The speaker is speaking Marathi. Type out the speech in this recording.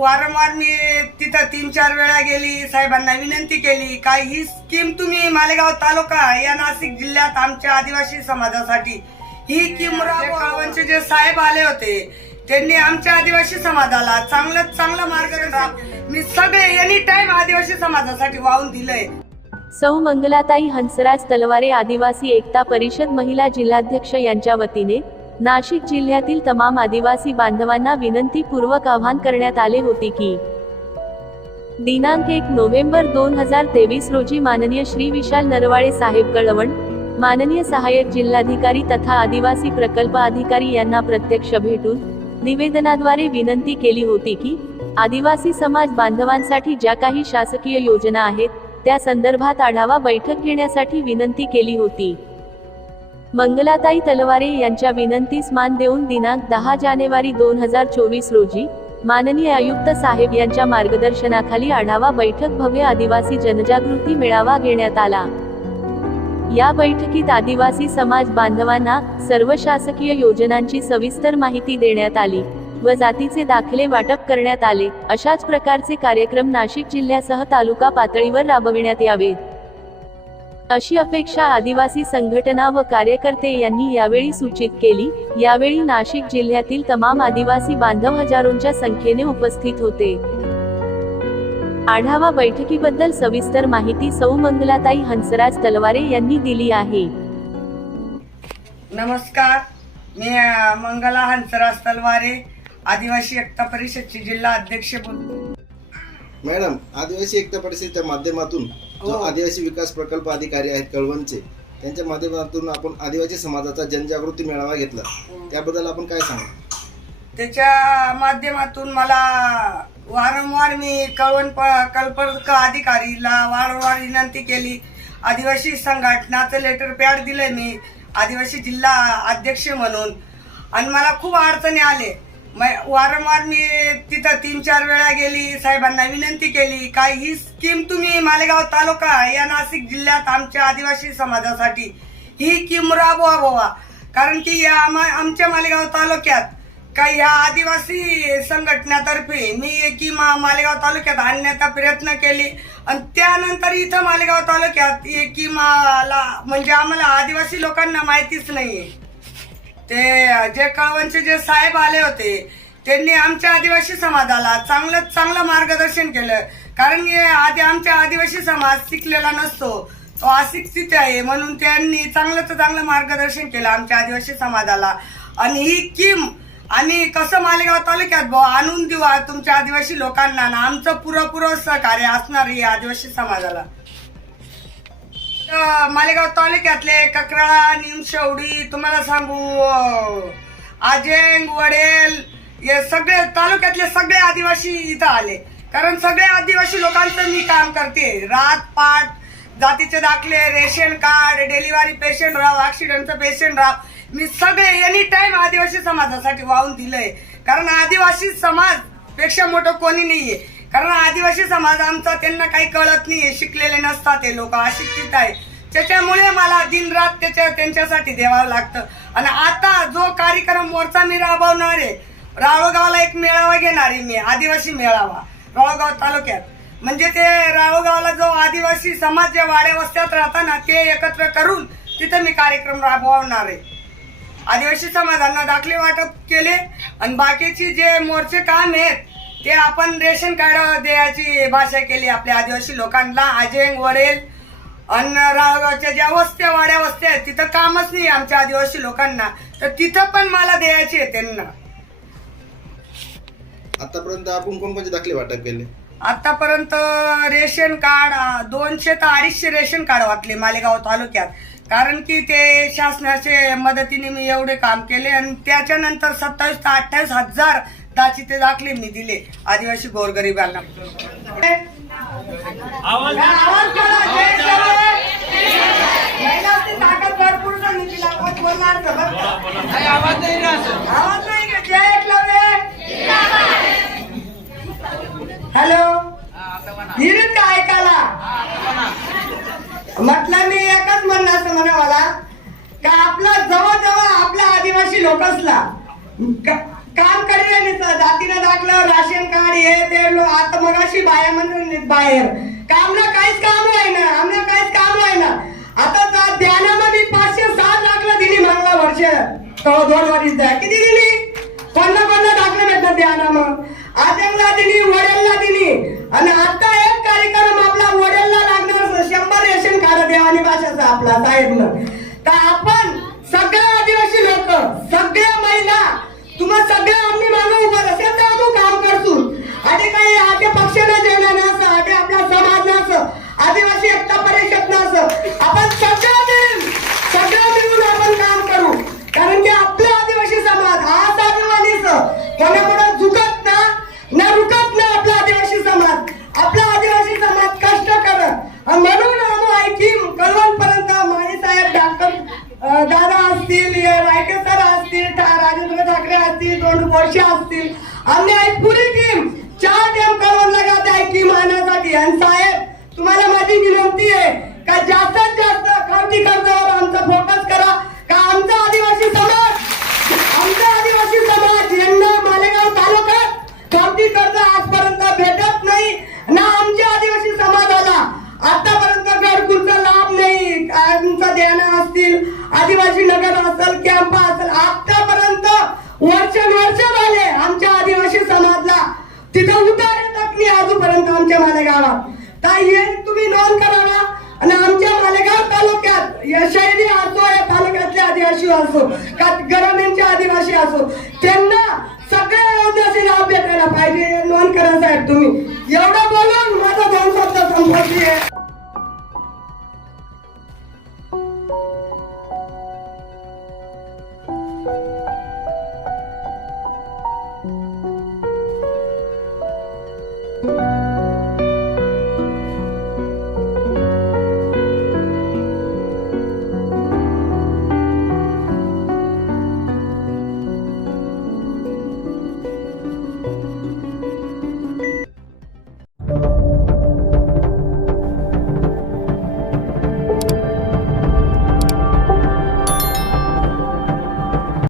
वारंवार मी तिथं तीन चार वेळा गेली साहेबांना विनंती केली काय ही स्कीम तुम्ही मालेगाव तालुका या नाशिक जिल्ह्यात आमच्या आदिवासी समाजासाठी ही किम गावांचे जे साहेब आले होते त्यांनी आमच्या आदिवासी समाजाला चांगलं चांगलं मार्गदर्शन मी सगळे एनी टाइम आदिवासी समाजासाठी वाहून दिलंय. सौ मंगलाताई हंसराज तलवारे आदिवासी एकता परिषद महिला जिल्हाध्यक्ष यांच्या वतीने नाशिक जिल्ह्यातील तमाम आदिवासी बांधवांना विनंतीपूर्वक आवाहन करण्यात आले होते की दिनांक एक नोव्हेंबर दोन हजार तेवीस रोजी माननीय श्री विशाल नरवाळे साहेब कळवण माननीय सहाय्यक जिल्हाधिकारी तथा आदिवासी प्रकल्प अधिकारी यांना प्रत्यक्ष भेटून निवेदनाद्वारे विनंती केली होती की आदिवासी समाज बांधवांसाठी ज्या काही शासकीय योजना आहेत त्या संदर्भात आढावा बैठक घेण्यासाठी विनंती केली होती. मंगलाताई तलवारे यांच्या विनंतीस मान देऊन दिनांक दहा जानेवारी दोन हजार चोवीस रोजी माननीय आयुक्त साहेब यांच्या मार्गदर्शनाखाली आढावा बैठक भव्य आदिवासी जनजागृती मेळावा घेण्यात आला. या बैठकीत आदिवासी समाज बांधवांना सर्व शासकीय योजनांची सविस्तर माहिती देण्यात आली व जातीचे दाखले वाटप करण्यात आले. अशाच प्रकारचे कार्यक्रम नाशिक जिल्ह्यासह तालुका पातळीवर राबविण्यात यावेत. अशी अपेक्षा आदिवासी संघटना व कार्यकर्ते यांनी यावेळी सूचित केली. यावेळी नाशिक जिल्ह्यातील तमाम आदिवासी बांधव हजारोंच्या संख्येने उपस्थित होते. आढावा बैठकीबद्दल सविस्तर माहिती सौ मंगलाताई हंसराज तलवारे यांनी दिली आहे. नमस्कार. मी मंगला हंसराज तलवारे आदिवासी एकता परिषदची जिल्हा अध्यक्ष बोलतो. मॅडम आदिवासी एकता परिषदेच्या माध्यमातून जो हो. आदिवासी विकास प्रकल्प अधिकारी आहेत कळवणचे त्यांच्या माध्यमातून आपण आदिवासी समाजाचा जनजागृती मेळावा घेतला. त्याबद्दल आपण काय सांगा? त्याच्या माध्यमातून मला वारंवार मी कळवण प- कल्पक अधिकारीला वारंवार विनंती केली. आदिवासी संघटनाचं लेटर पॅड दिलंय मी आदिवासी जिल्हा अध्यक्ष म्हणून. आणि मला खूप अडचणी आले. मै- वारंवार मी तिथं तीन चार वेळा गेली साहेबांना विनंती केली काय ही स्कीम तुम्ही मालेगाव तालुका या नाशिक जिल्ह्यात आमच्या आदिवासी समाजासाठी ही स्कीम राबवा बाबा कारण की या आमच्या मालेगाव तालुक्यात काही या आदिवासी संघटनेतर्फे मी की मा मालेगाव तालुक्यात आणण्याचा प्रयत्न केली. आणि त्यानंतर इथं मालेगाव तालुक्यात एकी माला म्हणजे आम्हाला आदिवासी लोकांना माहितीच नाहीये. ते जे कळवणचे जे साहेब आले होते त्यांनी आमच्या आदिवासी समाजाला चांगलं चांगलं मार्गदर्शन केलं. कारण हे आधी आमच्या आदिवासी समाज शिकलेला नसतो. तो अशिक्षित आहे म्हणून त्यांनी चांगलं तर चांगलं मार्गदर्शन केलं आमच्या आदिवासी समाजाला. आणि ही किम आणि कसं मालेगाव तालुक्यात भाऊ आणून देऊ तुमच्या आदिवासी लोकांना आणि आमचं पुरं सहकार्य असणार आहे आदिवासी समाजाला. मालेगाव तालुक्यातले ककराळा निमशेवडी तुम्हाला सांगू आजेंग वडेल हे सगळे तालुक्यातले सगळे आदिवासी इथं आले. कारण सगळे आदिवासी लोकांचं मी काम करते. रात पाठ जातीचे दाखले रेशन कार्ड डिलिव्हरी पेशंट राव ऍक्सिडेंटचं पेशंट राव. मी सगळे एनी टाइम आदिवासी समाजासाठी वाहून दिलंय. कारण आदिवासी समाजपेक्षा मोठं कोणी नाहीये. कारण आदिवासी समाज आमचा त्यांना काही कळत नाहीये शिकलेले नसतात ते लोक अशिक्षित आहे त्याच्यामुळे मला दिन रात त्याच्या त्यांच्यासाठी द्यावं लागतं. आणि आता जो कार्यक्रम मोर्चा मी राबवणार आहे राळोगावला एक मेळावा घेणार आहे मी आदिवासी मेळावा राळोगाव तालुक्यात. म्हणजे ते राळोगावला जो आदिवासी समाज जे वाड्या वस्त्यात राहताना ते एकत्र करून तिथं मी कार्यक्रम राबवणार आहे. आदिवासी समाजांना दाखले वाटप केले आणि बाकीची जे मोर्चे काम आहेत ते आपण रेशन कार्ड द्यायची भाषा केली आपल्या आदिवासी लोकांना. आजेंग वडेल अन्न राळगावच्या ज्या वस्त्या वाड्या वस्त्या आहेत तिथं कामच नाही आमच्या आदिवासी लोकांना. तर तिथं पण मला द्यायची आहे त्यांना. आतापर्यंत आपण कोणकोणते दाखले वाटप केले? आतापर्यंत रेशन कार्ड दोनशे ते अडीचशे रेशन कार्ड वाटले मालेगाव तालुक्यात. कारण की ते शासनाचे मदतीने मी एवढे काम केले आणि त्याच्यानंतर सत्तावीस ते अठ्ठावीस हजार दाची ते दाखले मी दिले. आदिवासी गोरगरिबांना. हॅलो हिरीत का? ऐकायला. म्हटलं मी एकच म्हणणं असं म्हणा मला का आपला जवळ जवळ आपल्या आदिवासी लोकसला काम करेल नाही जातीनं दाखलं राशन कार्ड हे ते लो- आता मगाशी बाया म्हणून बाहेर. कामला काहीच काम आहे ना आमना काहीच काम आहे ना आता ध्यानानं ध्यानामध्ये पाचशे सात दाखलं दिली मागला वर्ष. तो दोन वर्ष द्या. किती दिली? पन्ना पन्ना दाखलं भेटलं ध्याना मग आजमला दिली वडेलला दिली. आणि आता एक कार्यक्रम आपला वडेलला लागणार शंभर रेशन कार्ड देवानी भाषाचा आपला साहेब तर आपण सगळ्या आदिवासी लोक सगळ्या महिला तुम्हा सगळ्या आम्ही मागे उभा असेल तर तू काम करतो आणि काही आटे पक्षाला जे नसं आटे आपला समाज नसं आदिवासी एकता परिषद नसं आपण सगळं मिळून सगळं मिळून आपण काम करू कारण की आपला आदिवासी समाज हा स्वाभिमानीच कोणाकडे झुकत ना ना रुकत ना आपला आदिवासी समाज आपला आदिवासी समाज कष्ट करत आणि म्हणून आम्ही ऐकीन कळवण पर्यंत माने साहेब डॉक्टर अं, दादा असतील हे रायके सर असतील ठा- राजेंद्र ठाकरे असतील दोन वर्षे असतील आम्ही एक पुरी टीम चार टीम कळवण लगात आहे की मानासाठी आणि साहेब तुम्हाला माझी विनंती आहे का जास्तीत जास्त खावटी कर्जावर आमचा फोकस करा का आमचा आदिवासी समाज आमचा आदिवासी समाज यांना मालेगाव तालुक्यात कर्ज आजपर्यंत भेटत नाही ना आमच्या आदिवासी समाजाला. आतापर्यंत घरकुलचा लाभ नाही. तुमचा ध्यान असतील आदिवासी नगर असेल कॅम्प असेल आतापर्यंत वर्ष वर्ष झाले आमच्या आदिवासी समाजला. तिथं उतार येतात नाही आजूपर्यंत आमच्या मालेगावात. तर हे तुम्ही नोंद करावा आणि आमच्या मालेगाव तालुक्यात या शहरी असो या तालुक्यातले आदिवासी असो का ग्रामीणचे आदिवासी असो त्यांना Bom.